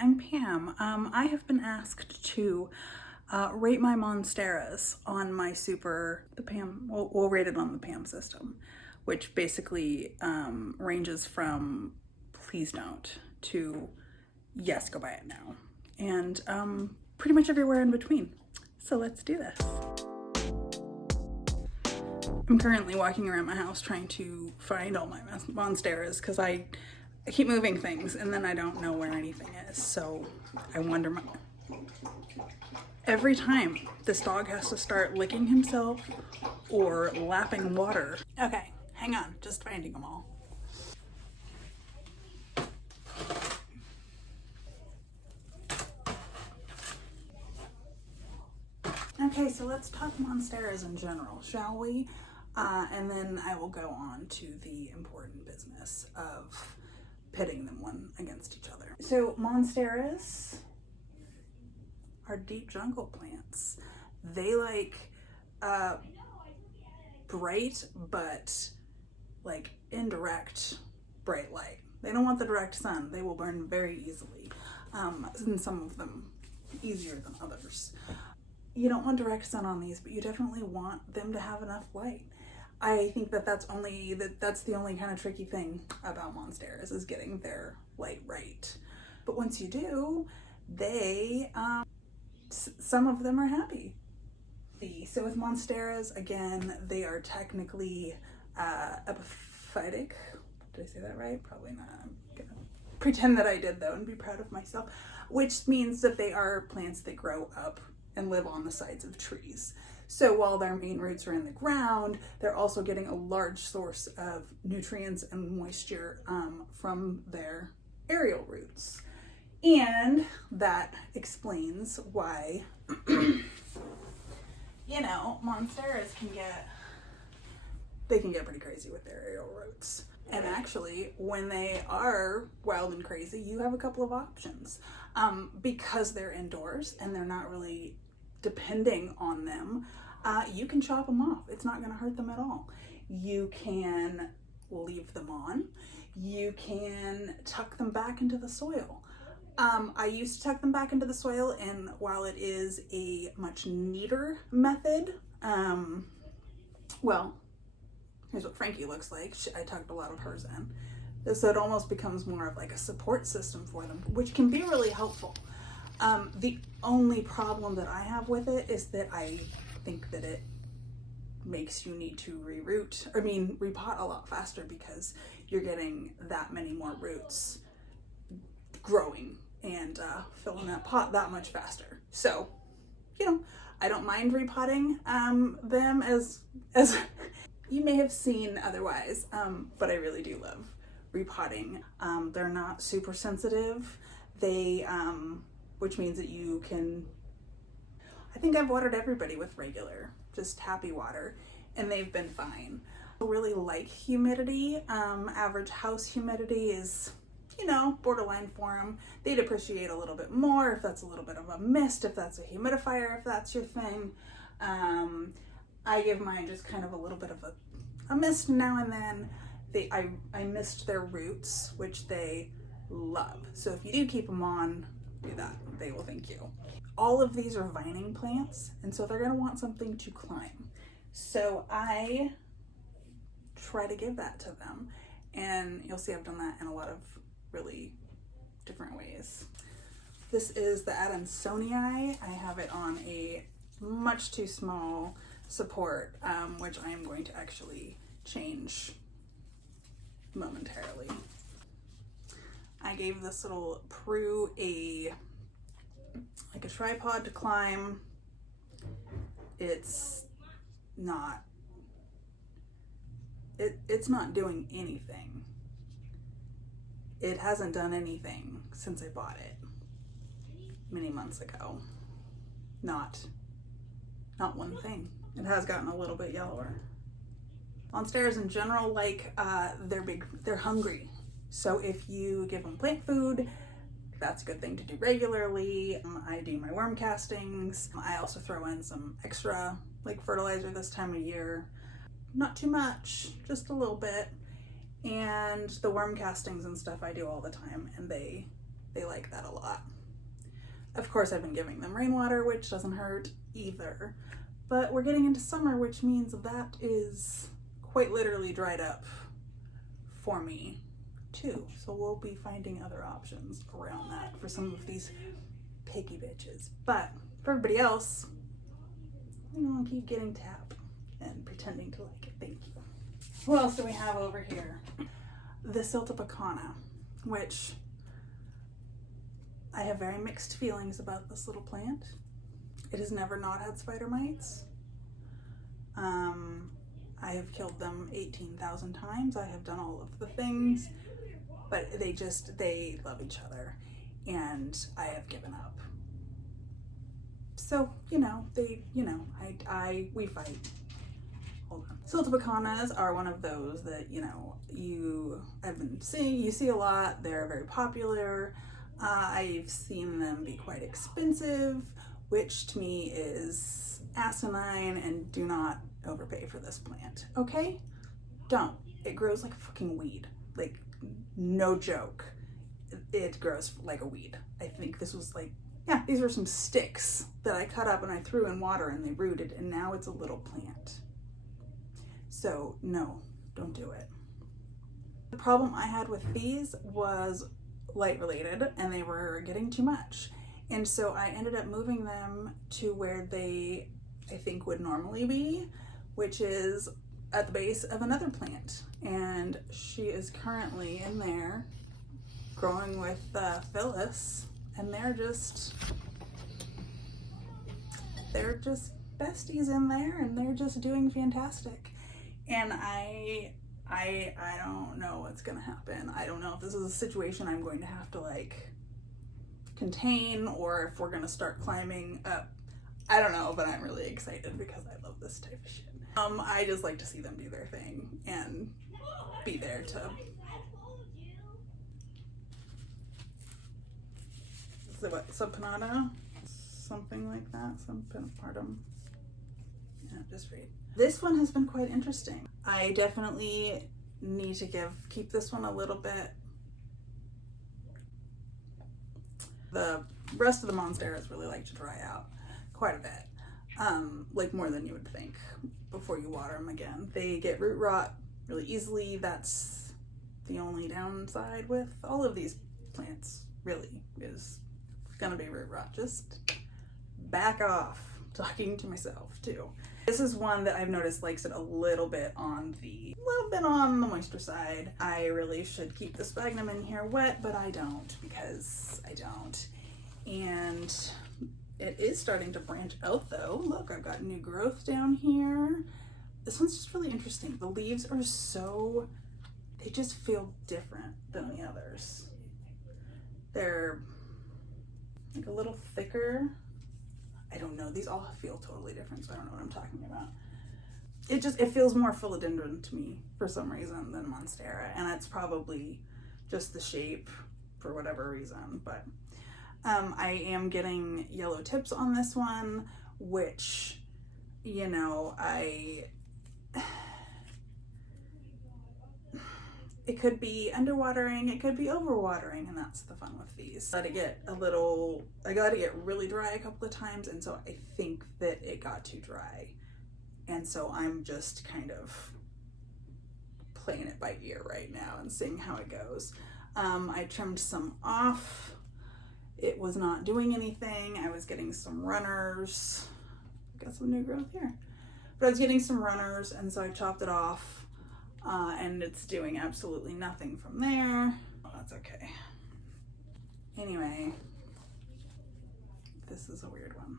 I'm Pam. I have been asked to rate my Monsteras on my the Pam, we'll rate it on the Pam system, which basically ranges from please don't to yes, go buy it now, and pretty much everywhere in between. So let's do this. I'm currently walking around my house trying to find all my Monsteras because I keep moving things and then I don't know where anything is. So I wonder, every time this dog has to start licking himself or lapping water. Okay, hang on, just finding them all. Okay, so let's talk Monsteras in general, shall we? And then I will go on to the important business of pitting them one against each other. So Monsteras are deep jungle plants. They like bright but like indirect bright light. They don't want the direct sun. They will burn very easily, and some of them easier than others. You don't want direct sun on these, but you definitely want them to have enough light. I think that's the only kind of tricky thing about Monsteras is getting their light right. But once you do, they, some of them are happy. So with Monsteras, again, they are technically epiphytic. Did I say that right? Probably not. I'm gonna pretend that I did though and be proud of myself, which means that they are plants that grow up and live on the sides of trees. So while their main roots are in the ground, they're also getting a large source of nutrients and moisture from their aerial roots. And that explains why, you know, Monsteras can get pretty crazy with their aerial roots. And actually, when they are wild and crazy, you have a couple of options. Because they're indoors and they're not really depending on them, you can chop them off. It's not going to hurt them at all. You can leave them on. You can tuck them back into the soil. I used to tuck them back into the soil, and while it is a much neater method, well, here's what Frankie looks like. I tucked a lot of hers in. So it almost becomes more of like a support system for them, which can be really helpful. The only problem that I have with it is that I think that it makes you need to repot a lot faster because you're getting that many more roots growing and filling that pot that much faster. So, you know, I don't mind repotting them as you may have seen otherwise, but I really do love repotting. They're not super sensitive. They, which means that you can, I think I've watered everybody with regular, just happy water, and they've been fine. I really like humidity. Average house humidity is, you know, borderline for them. They'd appreciate a little bit more if that's a little bit of a mist, if that's a humidifier, if that's your thing. I give mine just kind of a little bit of a mist now and then. I mist their roots, which they love. So if you do keep them on, do that. They will thank you. All of these are vining plants, and so they're going to want something to climb. So I try to give that to them, and you'll see I've done that in a lot of really different ways. This is the ADANSONI. I have it on a much too small support, which I am going to actually change momentarily. I gave this little PERU a tripod to climb. It's not doing anything. It hasn't done anything since I bought it many months ago. Not one thing. It has gotten a little bit yellower. Monsteras in general, they're hungry. So if you give them plant food, that's a good thing to do regularly. I do my worm castings. I also throw in some extra fertilizer this time of year. Not too much, just a little bit. And the worm castings and stuff I do all the time, and they They like that a lot. Of course, I've been giving them rainwater, which doesn't hurt either. But we're getting into summer, which means that is quite literally dried up for me too. So we'll be finding other options around that for some of these picky bitches. But for everybody else, I'm gonna keep getting tap and pretending to like it. Thank you. What else do we have over here? The SILTEPECANA, which I have very mixed feelings about this little plant. It has never not had spider mites. I have killed them 18,000 times. I have done all of the things, but they love each other, and I have given up. So, we fight. Hold on. SILTEPECANAs are one of those that, you see a lot. They're very popular. I've seen them be quite expensive, which to me is asinine, and do not overpay for this plant, okay? Don't. It grows like a fucking weed. Like, no joke. It grows like a weed. I think this was like, yeah, these were some sticks that I cut up and I threw in water and they rooted, and now it's a little plant. So no, don't do it. The problem I had with these was light related, and they were getting too much. And so I ended up moving them to where they, I think, would normally be, which is at the base of another plant. And she is currently in there growing with Phyllis, and they're just besties in there, and they're just doing fantastic. And I don't know what's gonna happen. I don't know if this is a situation I'm going to have to like contain, or if we're gonna start climbing up. I don't know, but I'm really excited because I love this type of shit. I just like to see them do their thing and be there to. Is it what, SUBPINNATA? Something like that, SUBPINNATA. Yeah, just read. This one has been quite interesting. I definitely need to keep this one a little bit. The rest of the Monsteras really like to dry out quite a bit, like more than you would think before you water them again. They get root rot really easily. That's the only downside with all of these plants, really, is gonna be root rot. Just back off. Talking to myself too. This is one that I've noticed likes it a little bit on the moisture side. I really should keep the sphagnum in here wet, but I don't, because I don't. And it is starting to branch out though. Look, I've got new growth down here. This one's just really interesting. The leaves are they just feel different than the others. They're like a little thicker. I don't know, these all feel totally different, so I don't know what I'm talking about. It feels more philodendron to me for some reason than Monstera, and it's probably just the shape for whatever reason, but I am getting yellow tips on this one, which, it could be underwatering, it could be overwatering, and that's the fun with these. I got to get really dry a couple of times, and so I think that it got too dry. And so I'm just kind of playing it by ear right now and seeing how it goes. I trimmed some off. It was not doing anything. I was getting some runners. Got some new growth here. But I was getting some runners, and so I chopped it off. And it's doing absolutely nothing from there. Well, that's okay. Anyway, this is a weird one.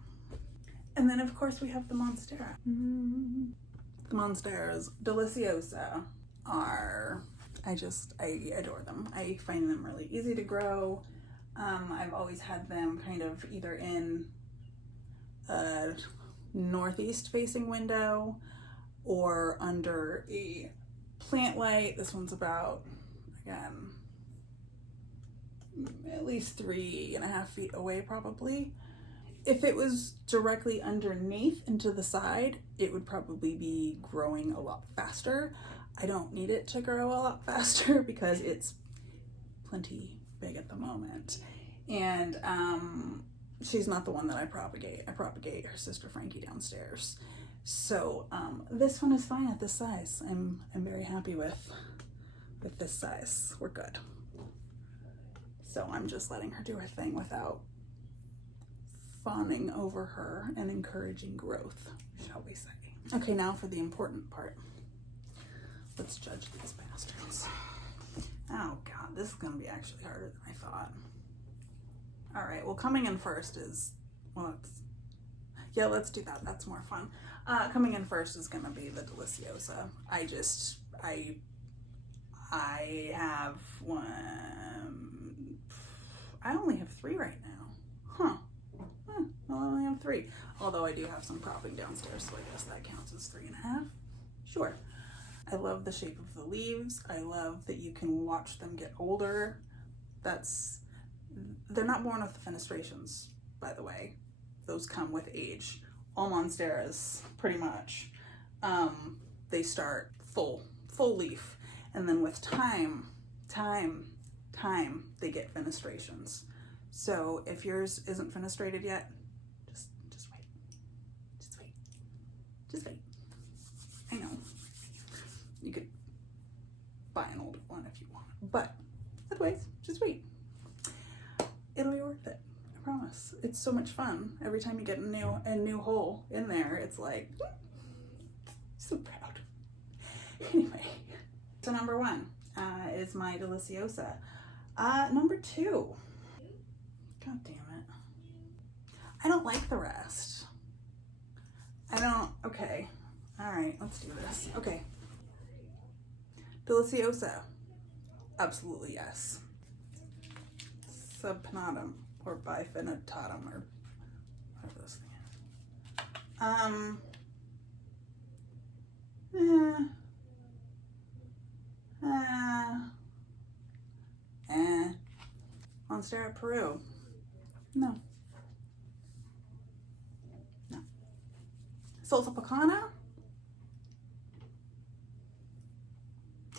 And then of course we have the Monstera. The Monsteras, Deliciosa, are, I adore them. I find them really easy to grow. I've always had them kind of either in a northeast facing window or under a plant light. This one's about, again, at least 3.5 feet away probably. If it was directly underneath and to the side, it would probably be growing a lot faster. I don't need it to grow a lot faster because it's plenty big at the moment. And she's not the one that I propagate. I propagate her sister Frankie downstairs. So this one is fine at this size. I'm very happy with this size. We're good. So I'm just letting her do her thing without fawning over her and encouraging growth, shall we say. Okay, now for the important part. Let's judge these bastards. Oh God, this is gonna be actually harder than I thought. All right, well, coming in first is, well, let's do that. That's more fun. Coming in first is gonna be the Deliciosa. I have one, I only have 3 right now. Huh. Well, I only have 3. Although I do have some propping downstairs, so I guess that counts as 3.5. Sure. I love the shape of the leaves. I love that you can watch them get older. They're not born with the fenestrations, by the way. Those come with age. All Monsteras, pretty much. They start full leaf. And then with time, they get fenestrations. So if yours isn't fenestrated yet, just wait. Just wait. I know. You could buy an older one if you want. But otherwise, just wait. It'll be worth it. I promise. It's so much fun. Every time you get a new hole in there, it's like, so proud. Anyway, so number 1 is my Deliciosa. Number 2. God damn it. I don't like the rest. Okay. All right, let's do this. Okay. Deliciosa. Absolutely yes. SUBPINNATA or bifinidatum or whatever this thing is. Monstera PERU. No. SULTEPECANA?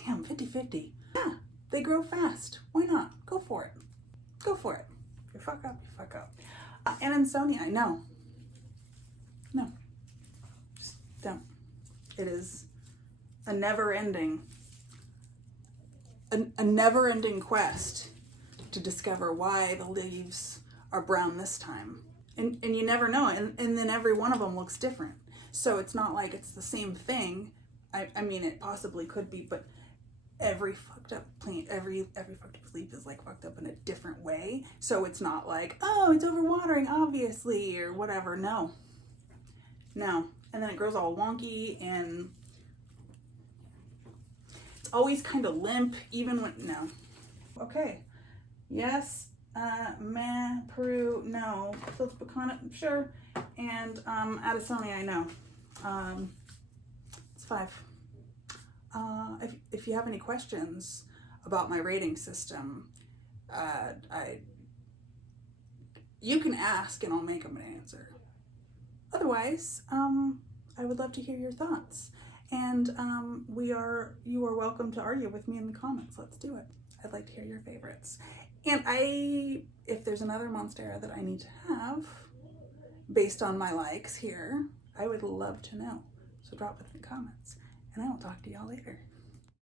Damn, 50-50. Yeah, they grow fast. Why not? Go for it. Go for it. If you fuck up, you fuck up. ADANSONI, no. Just don't. It is a never-ending quest to discover why the leaves are brown this time. And you never know, and then every one of them looks different. So it's not like it's the same thing. I mean, it possibly could be, but every fucked up plant, every fucked up leaf is like fucked up in a different way. So it's not like, oh, it's overwatering, obviously, or whatever. No. And then it grows all wonky, and it's always kind of limp, even when, no. Okay. Yes, PERU, no. SULTEPECANA, sure. And ADANSONI, I know. It's 5. If you have any questions about my rating system, you can ask and I'll make them an answer. Otherwise, I would love to hear your thoughts. And you are welcome to argue with me in the comments. Let's do it. I'd like to hear your favorites. And if there's another Monstera that I need to have, based on my likes here, I would love to know. So drop it in the comments, and I will talk to y'all later.